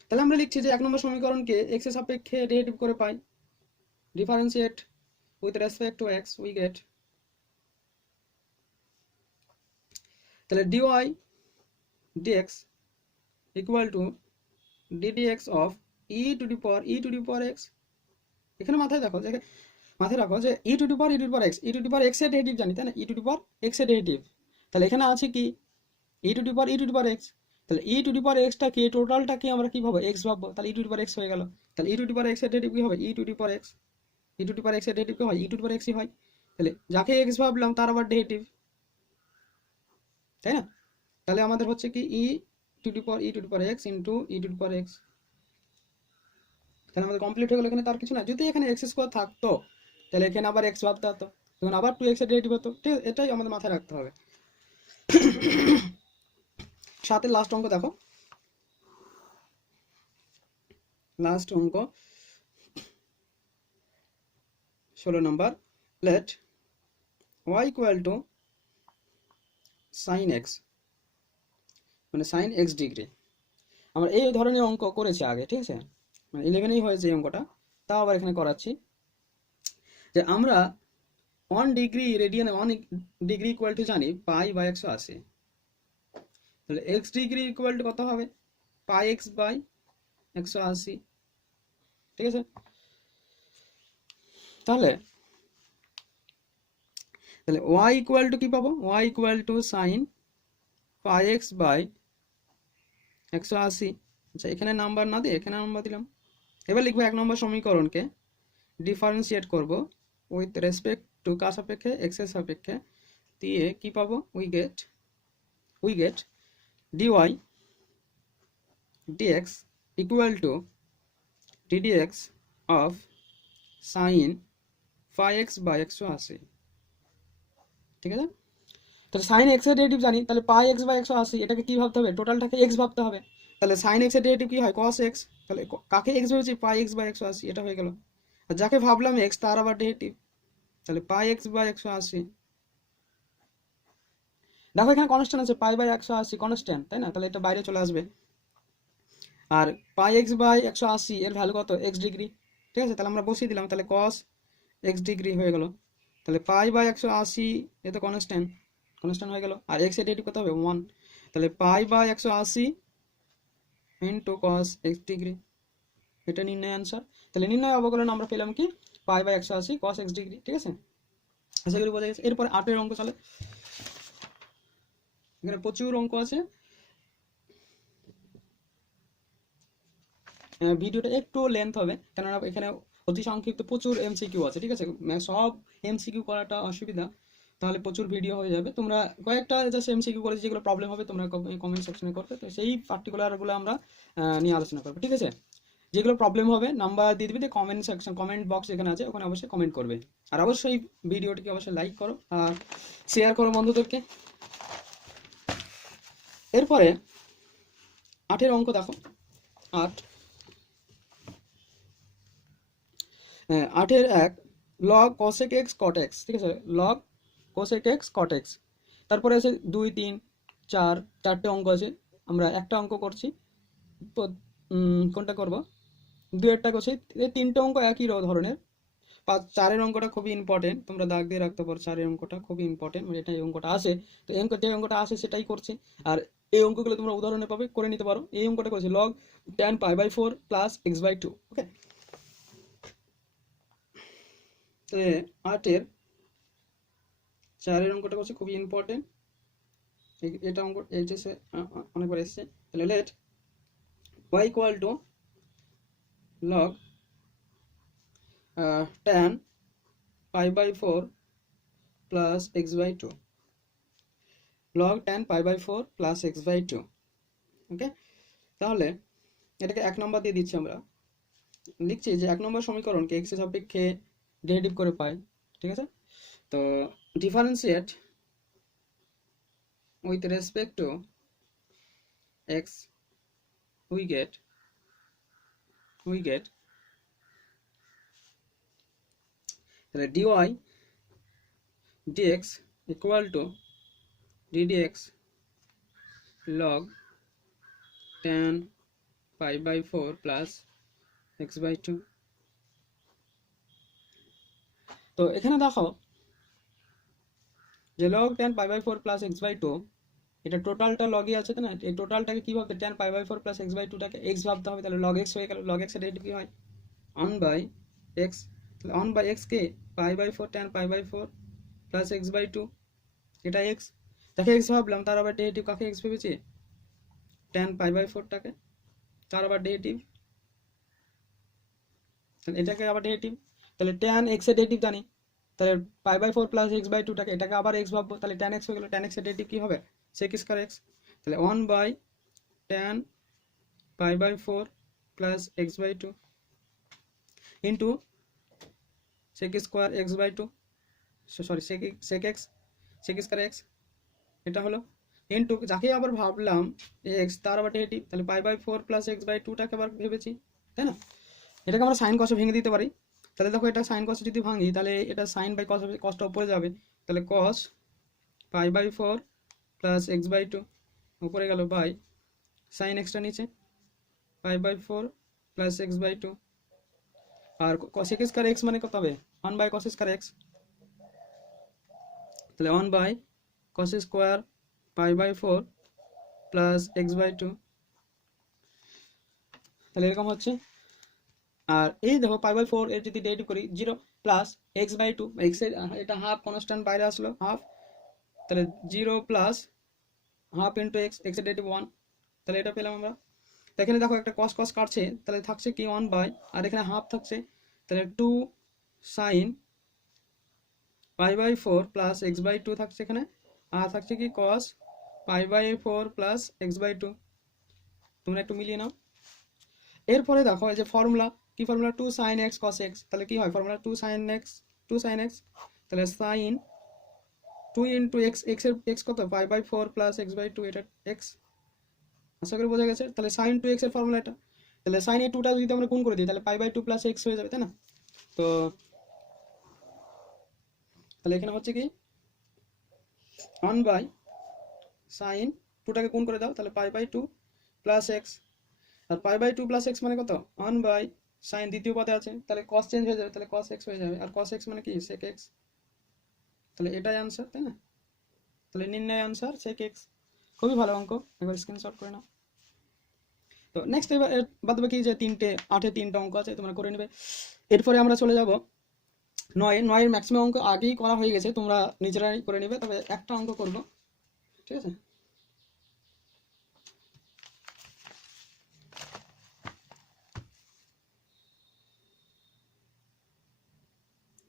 তাহলে আমরা লিখছি যে 1 নম্বর সমীকরণকে এক্স এর সাপেক্ষে ডেরিভেটিভ করে পাই, differentiate with respect to x we get, তাহলে d y dx equal to ddx of e to the power x, এখানে মাথায় রাখো যে e to the power x এর ডেরিভেটিভ জানি তাই না, e to the power x এর ডেরিভেটিভ, তাহলে এখানে আছে কি e to the power x, তাহলে e to the power extra কি টোটালটা কি আমরা কি ভাবো এক্স ভাববো, তাহলে e to the power x হয়ে গেল, তাহলে e to the power x এর ডেরিভেটিভ কি হবে e to the power x, e to the power x এর ডেরিভেটিভ কি হয় ই টু দি পাওয়ার এক্সই হয়, তাহলে যাকে এক্স ভাবলাম তার আবার ডেরিভেটিভ, তাই না। তাহলে আমাদের হচ্ছে কি e to the power x into e to the power x, তাহলে আমাদের কমপ্লিট হয়ে গেল। এখানে তার কিছু না, যদি এখানে এক্স স্কোয়ার থাকতো তাহলে এখানে আবার এক্স ভাবতে হতো, তখন আবার 2x এর ডেরিভেটিভ হতো, ঠিক আছে, এটাই আমাদের মাথায় রাখতে হবে। সাথে লাস্ট অঙ্ক দেখো, লাস্ট অঙ্ক 16 নম্বর, let y equal to sine x মানে সাইন এক্স ডিগ্রি, আমরা এই ধরনের অঙ্ক করেছি আগে, ঠিক আছে, মানে 11এই হয়েছে এই অঙ্কটা, তাও আবার এখানে করাচ্ছি যে আমরা 1 degree radian 1 degree equal to জানি পাই বাই 180, তাহলে এক্স ডিগ্রি ইকুয়াল টু কত হবে পাই এক্স বাই 180, ঠিক আছে। তাহলে y ইকুয়াল টু কি পাবো y equal to sine pi X by 180, আচ্ছা এখানে নাম্বার না দিয়ে এখানে নাম্বার দিলাম। এবার লিখবো 1 নম্বর সমীকরণকে ডিফারেন্সিয়েট করব উইথ রেসপেক্ট টু কার সাপেক্ষে এক্স এর সাপেক্ষে, দিয়ে কি পাবো we get DY dx equal to ddx of sine pi X by 180, ঠিক আছে। তাহলে সাইন এক্স এর ডেরিভেটিভ জানি, তাহলে পাই এক্স বাই 180 এটাকে কি ভাবতে হবে টোটালটাকে এক্স ভাবতে হবে, তাহলে সাইন এক্স এর ডেরিভেটিভ কি হয় cos এক্স, তাহলে কাকে এক্স ভেবেছি পাই এক্স বাই 180, এটা হয়ে গেল, আর যাকে ভাবলাম এক্স তার আবার ডেরিভেটিভ, তাহলে পাই এক্স বাই 180, দেখো এখানে কনস্ট্যান্ট আছে পাই বাই 180 কনস্ট্যান্ট তাই না, তাহলে এটা বাইরে চলে আসবে, আর পাই এক্স বাই 180 এর ভ্যালু কত এক্স ডিগ্রি, ঠিক আছে, তাহলে আমরা বসিয়ে দিলাম, তাহলে cos এক্স ডিগ্রি হয়ে গেল, তাহলে পাই বাই 180 এ তো কনস্ট্যান্ট হয়ে গেল, আর এক্স এর ডেরিভেটিভ কত হবে 1, তাহলে pi by 180 into cos x degree, এটা নির্ণয় আনসার। তাহলে নির্ণয় অবকলন আমরা পেলাম কি pi by 180 cos x degree, ঠিক আছে, আশা করি বোঝা গেছে। এরপর 8 এর অঙ্ক চলে, এখানে প্রচুর অঙ্ক আছে, ভিডিওটা একটু লেন্থ হবে, কেননা এখানে অতি সংক্ষিপ্ত প্রচুর এমসিকিউ আছে, ঠিক আছে, সব এমসিকিউ করাটা অসুবিধা, তাহলে প্রচুর ভিডিও হয়ে যাবে। তোমরা কয়েকটা জাস্ট এমসিকিউ করেছি, যেগুলো প্রবলেম হবে তোমরা কমেন্ট সেকশনে করবে, তো সেই পার্টিকুলারগুলো আমরা নিয়ে আলোচনা করবো, ঠিক আছে। যেগুলো প্রবলেম হবে নাম্বার দিয়ে দিবি, কমেন্ট সেকশন, কমেন্ট বক্স যেখানে আছে ওখানে অবশ্যই কমেন্ট করবে। আর অবশ্যই ভিডিওটিকে অবশ্যই লাইক করো আর শেয়ার করো বন্ধুদেরকে। এরপরে 8-এর অঙ্ক দেখো। 8-এর 1 log cosec x cot x, ঠিক আছে, log cosec x cot x. তারপরে আছে 2, 3, 4, 4টে অঙ্ক আছে, আমরা একটা অঙ্ক করছি। কোনটা করব, 2-এরটা করছি। এই 3টে অঙ্ক একই ধরনের। 4-এর অঙ্কটা খুবই ইম্পর্টেন্ট, তোমরা দাগ দিয়ে রাখতে পারো, 4-এর অঙ্কটা খুবই ইম্পর্টেন্ট, এটা এই অঙ্কটা আসে, তো এই অঙ্ক যে অঙ্কটা আসে সেটাই করছি। আর এই অঙ্কগুলো তোমরা উদাহরণে পাবে, করে নিতে পারো। এই অঙ্কটা করছি লগ tan π/4 প্লাস x/2, ওকে। তো 8-এর 4-এর অঙ্কটা করছি, খুবই ইম্পর্টেন্ট, এটা অঙ্ক এইচএসে অনেকবার এসছে। তাহলে let y equal to log tan π/4 plus x/2, log tan π/4 plus x/2, okay. তাহলে এটাকে 1 নম্বর দিয়ে দিচ্ছি, আমরা লিখছি যে 1 নম্বর সমীকরণকে x এর সাপেক্ষে ডেরিভেটিভ করে পাই, ঠিক আছে। তো differentiate with respect to x, we get তাহলে dy dx equal to ddx log tan π/4 plus x/2। তো এখানে দেখো যে log tan π/4 plus x/2, এটা টোটালটা লগই আছে, তাই না। এই টোটালটাকে কি ভাবতে, tan π/4 plus x/2 টাকে x ভাবতে হবে, তাহলে log x হয়ে গেল। log x এর ডেরিভেটিভ কি হয়, 1/x, তাহলে 1/x কে π/4 tan π/4 plus x/2, এটা x, তাকে x ভাবলাম, তার আবার ডেরিভেটিভ কাকে x ভেবেছি, tan π/4 টাকে, তার আবার ডেরিভেটিভ, তাহলে এটাকে আবার ডেরিভেটিভ, তাহলে tan x এর ডেরিভেটিভ জানি, তাহলে π/4 প্লাস x/2 টাকে, এটাকে আবার x ভাববো, তাহলে tan x হয়ে গেল। tan x এর ডেরিভেটিভ কি হবে, sec স্কয়ার x, তাহলে 1/tan π/4 plus x/2 into sec square x/2, sorry sec x, sec square x, এটা হলো ইন্টু যাকে আবার ভাবলাম x, তার আবার ডেরিভেটিভ, তাহলে π/4 প্লাস x/2 টাকে আবার ভেবেছি, তাই না। এটাকে আমরা সাইন কসে ভেঙে দিতে পারি, তাহলে দেখো এটা সাইন কসে যদি ভাঙি, তাহলে এটা সাইন বাই কস, কসটা উপরে যাবে, তাহলে cos π/4 প্লাস x/2 উপরে গেল, বাই সাইন এক্সটা নিচে, π/4 প্লাস x/2, আর sec স্কয়ার x মানে কত হবে, 1/cos স্কয়ার x, তাহলে 1/cos স্কয়ার π/4 প্লাস x/2, তাহলে এরকম হচ্ছে। আর এই দেখো π/4 এর যদি ডেরিভেটিভ করি 0 প্লাস x/2, x এর এটা হাফ কনস্ট্যান্ট বাইরে আসলো হাফ, তাহলে 0 plus half into x, x এর ডেরিভেটিভ 1, তাহলে এটা পেলাম আমরা। তো এখানে দেখো একটা cos cos কাটছে, তাহলে থাকছে কি 1 বাই, আর এখানে হাফ থাকছে, তাহলে 2 sin π/4 প্লাস x/2 থাকছে এখানে, আর থাকছে কি cos π/4 প্লাস x/2, তোমরা একটু মিলিয়ে নাও। এরপরে দেখো এই যে ফর্মুলা, কি formula, 2 sin x cos x, তাহলে কি হয় ফর্মুলা, 2 sin x, তাহলে sin 2 ইন্টু x, x এর x কত, π/4 প্লাস x/2, এটা x, আশা করি বোঝা গেছে। তাহলে sin 2x এর ফর্মুলা এটা, তাহলে sin এর 2টা যদি আমরা গুণ করে দিই, তাহলে π/2 প্লাস x হয়ে যাবে, তাই না। তো তাহলে এখানে হচ্ছে কি 1/sin 2টাকে গুণ করে দাও, তাহলে π/2 প্লাস x, আর π/2 প্লাস x মানে কত, 1/sin দ্বিতীয় পদে আছে, তাহলে cos চেঞ্জ হয়ে যাবে, তাহলে cos x হয়ে যাবে, আর cos x মানে কি sec x, তাহলে এটাই आंसर, তাই না। তাহলে নির্ণয় आंसर sec x, খুবই ভালো অঙ্ক, একবার স্ক্রিনশট করে নাও। তো নেক্সট এবার বাদ বাকি যে 8-এ 3টা অঙ্ক আছে তোমরা করে নেবে। এরপরে আমরা চলে যাব 9-এর ম্যাক্সিমাম অঙ্ক আগেই করা হয়ে গেছে, তোমরা নিজেরাই করে নেবে, তবে একটা অঙ্ক করব, ঠিক আছে।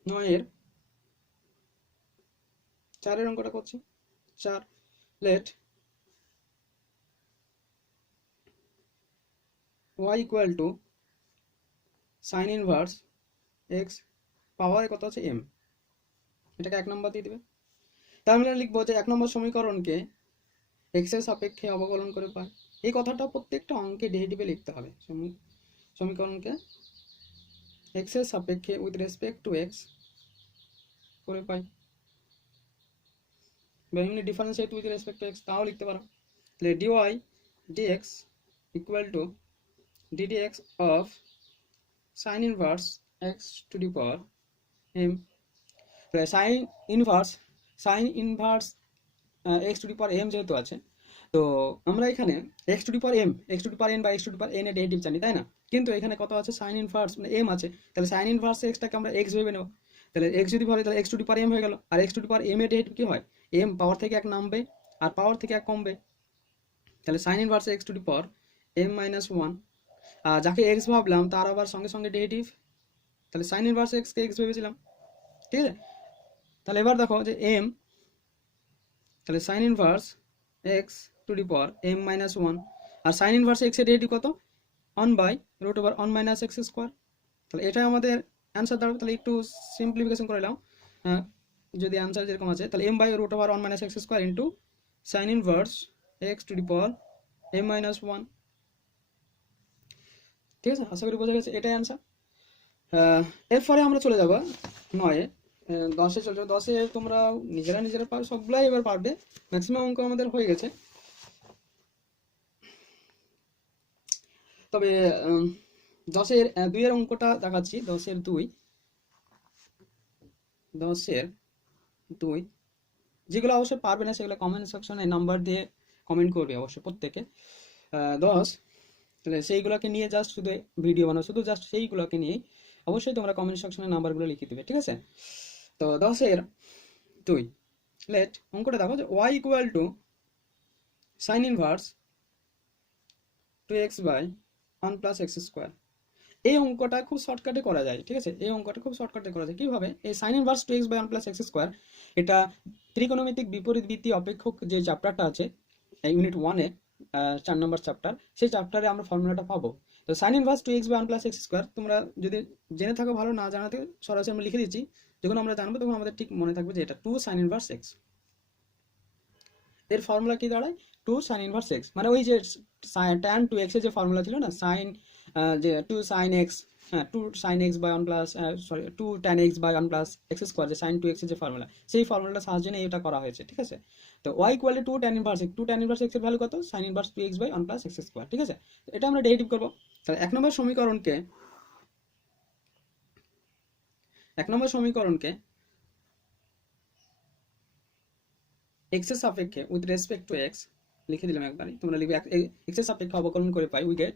9 এর 4 অঙ্কটা করছি। 4 let y equal to sine inverse x power কত আছে m, এটাকে 1 নম্বর দিয়ে দিবে। তার মানে লিখবো যে 1 নম্বর সমীকরণকে x এর সাপেক্ষে অবকলন করে পাই। এই কথাটা প্রত্যেকটা অঙ্কে ডেরিভেটিভে লিখতে হবে। সমীকরণকে x এর সাপেক্ষে উইথ রেসপেক্ট টু x করে পাই, বা এমনি differentiate with respect to x তাও লিখতে পারো। তাহলে dy dx equal to ddx of sign inverse x to the power m। তাহলে sine inverse x to the power m যেহেতু আছে, তো আমরা এখানে x to the power m, x to the power n বা x to the power n এর derivative জানি, তাই না? কিন্তু এখানে কত আছে? সাইন ইনভার্স মানে m আছে, তাহলে সাইন ইনভার্স xটাকে আমরা x ভেবে নেব। তাহলে x যদি ভাবে তাহলে x to the power m হয়ে গেল। আর x to the power m এর ডেরিভেটিভ কি হয়? m পাওয়ার থেকে 1 নামবে আর পাওয়ার থেকে 1 কমবে। তাহলে sine inverse x to the power m minus 1, আর যাকে x ভাবলাম তার আবার সঙ্গে সঙ্গে ডেরিভেটিভ, তাহলে সাইন ইনভার্স x কে x ভেবেছিলাম, ঠিক আছে? তাহলে এবার দেখো যে m, তাহলে sine inverse x to the power m minus 1, আর সাইন ইনভার্স x এর ডেরিভেটিভ কত? 1/√1 মাইনাস x স্কোয়ার। তাহলে এটা আমাদের অ্যান্সার দাঁড়াবে। তাহলে একটু সিম্পলিফিকেশন করে নাও, যদি অ্যান্সার যেরকম আছে, তাহলে m/√1 minus x square into sign inverse x to the power m minus 1। ঠিক আছে, আশা করি বোঝা গেছে, এটাই অ্যান্সার। এরপরে আমরা চলে যাব 9-এ। 10-এ চলে যাবো। 10-এ তোমরা নিজেরা পারবে, সবগুলাই এবার পারবে, ম্যাক্সিমাম অঙ্ক আমাদের হয়ে গেছে। তবে 10-এর 2-এর অঙ্কটা দেখাচ্ছি। 10-এর 2 যেগুলো অবশ্যই পারবে না সেগুলো কমেন্ট সেকশনে নাম্বার দিয়ে কমেন্ট করবে অবশ্যই প্রত্যেকে। 10, তাহলে সেইগুলোকে নিয়ে জাস্ট শুধু ভিডিও বানাও, শুধু জাস্ট সেইগুলোকে নিয়েই অবশ্যই তোমরা কমেন্ট সেকশনে নাম্বারগুলো লিখে দেবে, ঠিক আছে? তো 10-এর 2 লেট অঙ্কটা দেখো যে y equal to sine inverse 2x by 1 plus x square. এই অঙ্কটা খুব শর্টকাটে করা যায়, ঠিক আছে? এই অঙ্কটা খুব শর্টকাটে করা যায় কিভাবে? এই sine inverse 2x by 1 plus x square, এটা ত্রিকোণমিতিক বিপরীতবৃত্তি অপেক্ষক যে চ্যাপ্টারটা আছে ইউনিট 1-এ, 4 নম্বর চ্যাপ্টার, সেই চ্যাপ্টারে আমরা ফর্মুলাটা পাবো। তো sine inverse 2x by 1 plus x square তোমরা যদি জেনে থাকো ভালো, না জানাতে সরাসরি আমরা লিখে দিচ্ছি। যখন আমরা জানবো তখন আমাদের ঠিক মনে থাকবে যে এটা 2 সাইন ইনভার্স x। এর ফর্মুলা কি দাঁড়ায়? 2 সাইন ইনভার্স x, মানে ওই যে tan 2x এর যে ফর্মুলা ছিল না, সাইন যে 2 সাইন x, হ্যাঁ 2 sine x by 1 plus 2 tan x by 1 plus x square, যে সাইন 2x এর যে ফর্মুলা, সেই ফর্মুলাটা সাহায্যে নিয়ে এটা করা হয়েছে, ঠিক আছে? তো y equal to 2 tan inverse x, 2 tan inverse x এর ভ্যালু কত? Sine inverse 2x by 1 plus x square, ঠিক আছে? এটা আমরা ডেরিভেটিভ করব। তাহলে 1 নম্বর সমীকরণকে x এর সাপেক্ষে উইথ রেসপেক্ট টু x লিখে দিলাম একবারই। তোমরা লিখবে x এর সাপেক্ষে অবকলন করে পাই, we get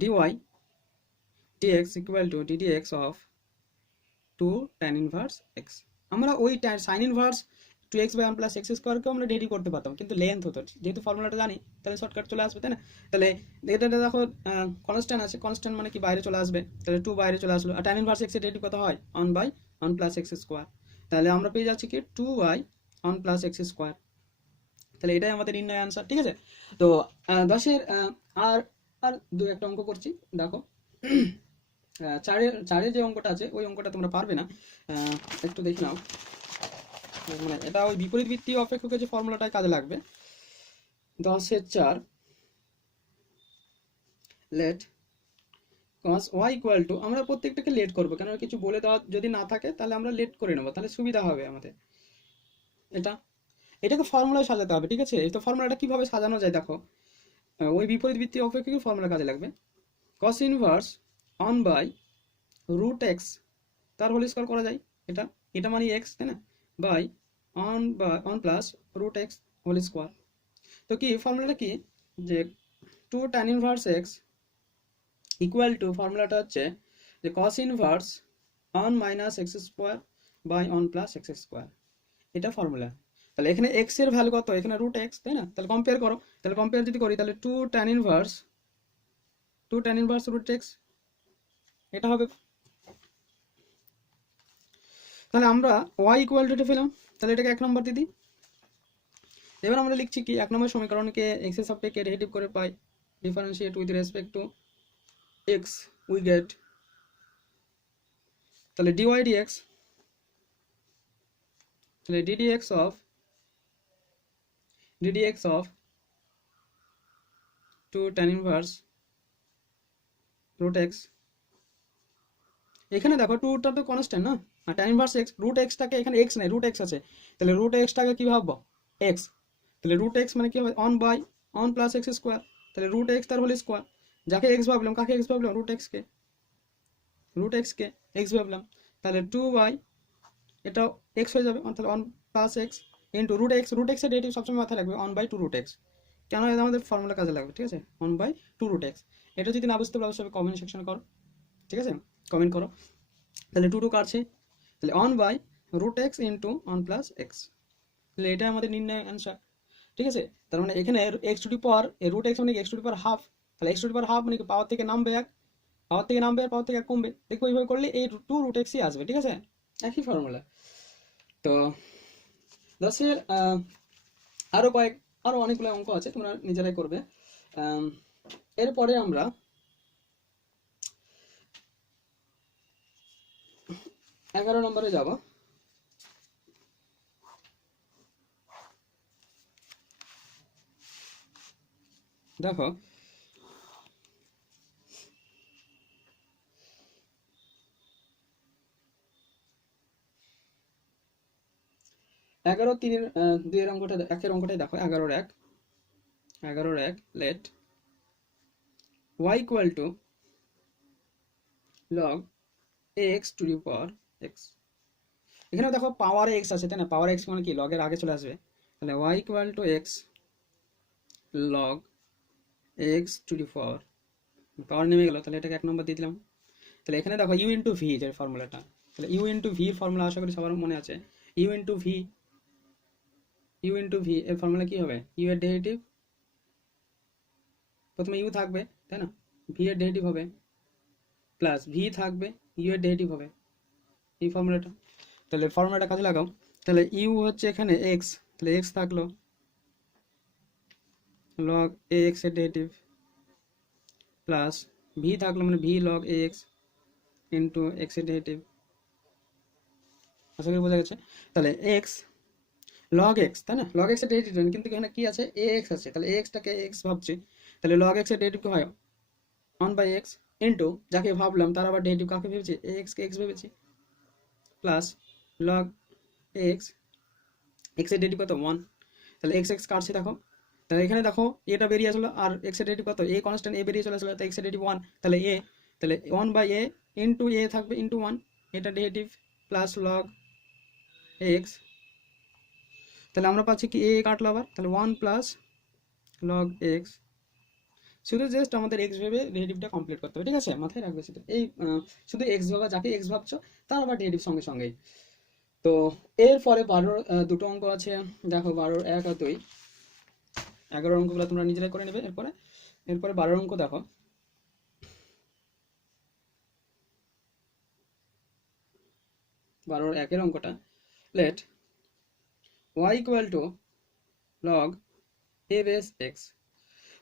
dy dx equal to ddx of 2 tan inverse x। আমরা ওই sine inverse 2x by 1 plus x স্কোয়ারকে আমরা ডেরিভেটিভ করতে পারতাম, কিন্তু লেন্থ হতো, যেহেতু ফর্মুলাটা জানি তাহলে শর্টকাট চলে আসবে, তাই না? তাহলে এটা দেখো কনস্ট্যান্ট আছে, কনস্ট্যান্ট মানে কি বাইরে চলে আসবে, তাহলে 2 বাইরে চলে আসলো। আর tan ইনভার্স x এর ডেরিভেটিভ কত হয়? 1/1 প্লাস এক্স স্কোয়ার। তাহলে আমরা পেয়ে যাচ্ছি কি 2/1 প্লাস এক্স স্কোয়ার। তাহলে এটাই আমাদের নির্ণয় অ্যান্সার, ঠিক আছে? তো 10-এর আর আর দু একটা অঙ্ক করছি, দেখো। চারের যে অঙ্কটা আছে ওই অঙ্কটা তোমরা পারবে না, একটু দেখে নাও। মানে এটা ওই বিপরীত বৃত্তীয় অপেক্ষকের যে ফর্মুলাটাই কাজে লাগবে। 10-এর 4 let cos y equal to, আমরা প্রত্যেকটাকে লেট করবো, কেন কিছু বলে দেওয়া যদি না থাকে তাহলে আমরা লেট করে নেবো, তাহলে সুবিধা হবে আমাদের। এটাকে ফর্মুলায় সাজাতে হবে, ঠিক আছে? এই তো ফর্মুলাটা কিভাবে সাজানো যায় দেখো, ওই বিপরীত বৃত্তীয় অপেক্ষকের ফর্মুলা কাজে লাগবে। cos ইনভার্স 1/√x তার হোল স্কোয়ার করা যায়, এটা মানে x, তাই না? By 1 plus √x whole square. তো কি ফর্মুলাটা কি, যে 2 tan inverse x equal to, ফর্মুলাটা হচ্ছে যে cos inverse 1 minus x square by 1 plus x square, এটা ফর্মুলা। তাহলে এখানে x এর ভ্যালু কত? এখানে √x, তাই না? তাহলে কম্পেয়ার করো, তাহলে কম্পেয়ার যদি করি তাহলে 2 tan ইনভার্স √x, এটা হবে তাহলে আমরা ওয়াই ইকুয়াল টু এটা পেলাম, তাহলে এটাকে 1 নম্বর দিয়ে দিই। এবার আমরা লিখছি কি 1 নম্বর সমীকরণকে এক্স এর সাপেক্ষে ডেরিভেটিভ করে পাই, differentiate with respect to x, we get তাহলে ডিওয়াই ডিএক্স, তাহলে ddx of 2 tan inverse root x, এখানে দেখো 2টা তো কনস্ট্যান্ট না, আর tan inverse x root x টাকে এখানে x নাই root x আছে, তাহলে root x টাকে কি ভাববো x, তাহলে root x মানে কি হবে 1 প্লাস x স্কয়ার, তাহলে root x তার হোল স্কয়ার, যাকে x ভাবলাম কাকে x ভাবলাম root x কে x ভাবলাম, তাহলে 2y এটা x হয়ে যাবে, তাহলে 1 plus x into root x এর ডেরিভেটিভ সবসময় মাথায় রাখবে 1/2 root x, কেন এটা আমাদের ফর্মুলা কাজে লাগবে, ঠিক আছে 1/2 root x। এটা যদি না বুঝতে পারো সবাই কমেন্ট সেকশনে করো, ঠিক আছে কমেন্ট করো। তাহলে 2 কাটছে, তাহলে 1/root x into 1 plus x, তাহলে এটা আমাদের নির্ণয় অ্যান্সার, ঠিক আছে। তার মানে এখানে x to the power root x মানে x to the power half, তাহলে x to the power half মানে কি পাওয়ার থেকে নামবে এক, পাওয়ার থেকে এক কমবে, দেখো এইভাবে করলে এই 2 root x ই আসবে, ঠিক আছে একই ফর্মুলা। তো 10-এর আরো অনেকগুলো অঙ্ক আছে, তোমরা নিজেরাই করবে। এরপরে আমরা 11 নম্বরে যাব। দেখো 11-3-2 অঙ্কটা, একের অঙ্কটাই দেখো 11-1 let y equal to log x to the power x, এখানে দেখো পাওয়ার x আছে তাই না, পাওয়ার x মানে কি লগ এর আগে চলে আসবে, তাহলে y equal to x log x to the power নেমে গেল, তাহলে এটাকে 1 নম্বর দিয়ে দিলাম। তাহলে এখানে দেখো u ইন্টু ভি এর ফর্মুলাটা, তাহলে u ইন্টু ভি ফর্মুলা আশা করি সবার মনে আছে, u ইন্টু ভি এর ফর্মুলা কি হবে, u এর ডেরিভেটিভ প্রথমে u থাকবে তাই না, ভি এর ডেরিভেটিভ হবে প্লাস ভি থাকবে u এর ডেরিভেটিভ হবে, এই ফর্মুলাটা। তাহলে ফর্মুলাটা কাজে লাগাও, তাহলে u হচ্ছে এখানে x, তাহলে x থাকলো log ax এর ডেরিভেটিভ প্লাস ভি থাকলো মানে V log ax into x এর ডেরিভেটিভ, আশা করি বোঝা গেছে। তাহলে x log x তাই না, log x এর ডেরিভেটিভ, কিন্তু এখানে কি আছে ax আছে, তাহলে ax টাকে x ভাবছি, তাহলে log x এর ডেরিভেটিভ কি হয় 1/x ইন্টু যাকে ভাবলাম তার আবার ডেরিভেটিভ কাকে ভেবেছি ax কে x ভেবেছি, প্লাস log x এর ডেরিভেটিভ কত 1, তাহলে x কাটছে দেখো, তাহলে এখানে দেখো এটা বেরিয়ে আসলো আর x এর ডেরিভেটিভ কত a কনস্ট্যান্ট a বেরিয়ে চলে আসলো, তাহলে x এর ডেরিভেটিভ 1, তাহলে a, তাহলে 1/a ইন্টু a থাকবে ইন্টু 1 এটা ডেরিভেটিভ প্লাস log x, তাহলে আমরা পাচ্ছি কি a কাটলো আবার, তাহলে 1 প্লাস log x, শুধু জাস্ট আমাদের x ভেবে ডেরিভেটিভটা কমপ্লিট করতে হবে, ঠিক আছে মাথায় রাখবে শুধু এই শুধু x ভাবা, যাকে x ভাবছো তার আবার ডেরিভেটিভ সঙ্গে সঙ্গেই। তো এরপরে 12 দুটো অঙ্ক আছে দেখো, 12-1 আর 2, 11 অঙ্কগুলো তোমরা নিজেরাই করে নেবে। এরপরে 12 অঙ্ক দেখো, 12-1 অঙ্কটা let y equal to log a base x,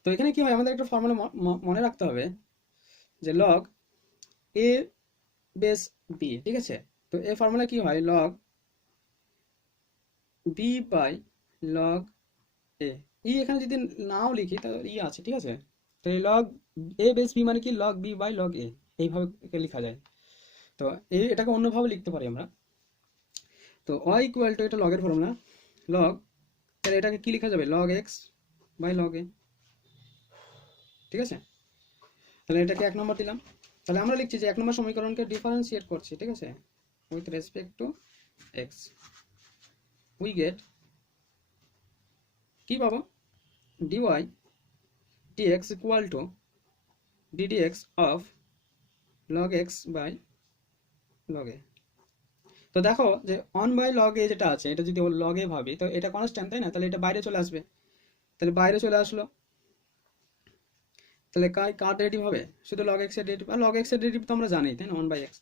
তো এখানে কি হয় আমাদের একটা ফর্মুলা মনে রাখতে হবে যে log a বেস b, ঠিক আছে। তো এই ফর্মুলা কি হয় log b by log a, এখানে যদি নাও লিখি তাহলে আছে, ঠিক আছে। তো এই log a বেস b মানে কি log b by log a, এইভাবে লেখা যায়। তো এটাকে অন্যভাবে লিখতে পারি আমরা। তো y ইকুয়াল টু এটা log এর ফর্মুলা log, তাহলে এটাকে কি লেখা যাবে log x by log a, ঠিক আছে। তাহলে এটাকে 1 নম্বর দিলাম, তাহলে আমরা লিখছি যে 1 নম্বর সমীকরণকে ডিফারেন্সিয়েট করছি, ঠিক আছে with respect to x, we get কি পাবো dy dx equal to ddx of log x by log a। তো দেখো যে 1/log a যেটা আছে এটা যদি log a ভাবি তো এটা কনস্ট্যান্ট তাই না, তাহলে এটা বাইরে চলে আসবে, তাহলে বাইরে চলে আসলো, তাহলে কার ডেরিভেটিভ হবে শুধু log x এর ডেরিভেটিভ, আর log x এর ডেরিভেটিভ তো আমরা জানি তাই না 1/x,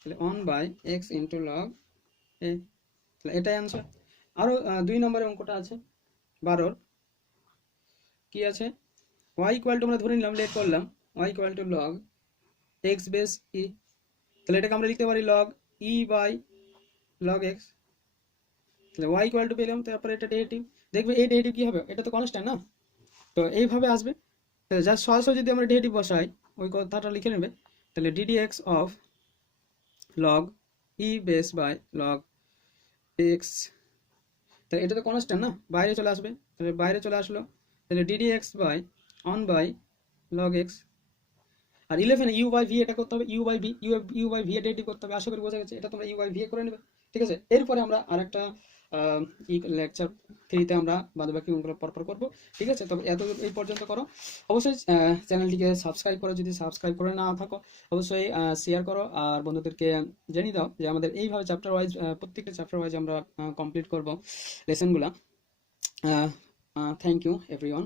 তাহলে 1/x ইন্টু log এ, তাহলে এটাই অ্যান্সার। আরও 2 নম্বরের অঙ্কটা আছে 12 কি আছে, y ইকুয়াল টু আমরা ধরে নিলাম, লেট করলাম y equal to log x base e, তাহলে এটাকে আমরা লিখতে পারি log e by log x. তাহলে y ইকুয়াল টু পেলাম, তারপরে এটা ডেরিভেটিভ, দেখবে এই ডেরিভেটিভ কি হবে, এটা তো কনস্ট্যান্ট না, তো এইভাবে আসবে। তাহলে জাস্ট সরাসরি যদি আমরা ডেরিভেটিভ বসাই, ওই কথাটা লিখে নেবে, তাহলে d d x of log e base by log x, তাহলে এটা তো কনস্ট্যান্ট না, বাইরে চলে আসবে, তাহলে বাইরে চলে আসলো, তাহলে d d x by one by log x. আর 11 ইউ বাই ভি এটা করতে হবে, u by v, u by v এ ডেরিভেটিভ করতে হবে, আশা করি বোঝা গেছে, এটা তোমরা ইউ বাই ভি এ করে নেবে, ঠিক আছে। এরপরে আমরা আরেকটা লেকচার 3-তে আমরা বাদবাকি অঙ্কগুলো পরপর করবো, ঠিক আছে। তবে এত এই পর্যন্ত করো, অবশ্যই চ্যানেলটিকে সাবস্ক্রাইব করো, যদি সাবস্ক্রাইব করে না থাকো অবশ্যই শেয়ার করো, আর বন্ধুদেরকে জানিয়ে দাও যে আমাদের এইভাবে চ্যাপ্টার ওয়াইজ, প্রত্যেকটা চ্যাপ্টার ওয়াইজ আমরা কমপ্লিট করবো লেসনগুলো। Thank you everyone.